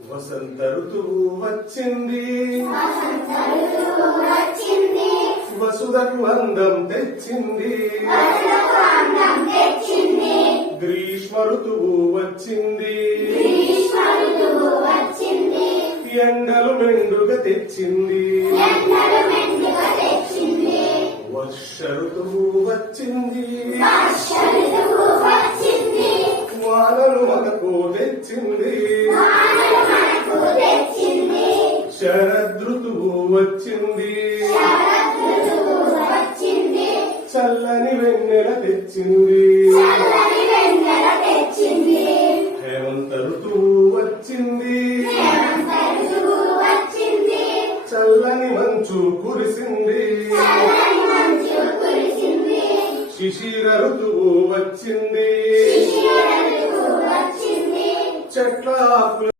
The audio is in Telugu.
వసంత ఋతువు వచ్చింది, వసుధకు అందం తెచ్చింది. గ్రీష్మ ఋతువు వచ్చింది, ఎండలు మెండుగా తెచ్చింది. వర్ష ఋతువు వచ్చింది, వానలు మనకు తెచ్చింది. శరదృతువు వచ్చింది, చల్లని వెన్నెల తెచ్చింది. హేమంత ఋతువు వచ్చింది, చల్లని మంచు కురిసింది. శిశిర ఋతువు వచ్చింది, చెట్ల ఆకులు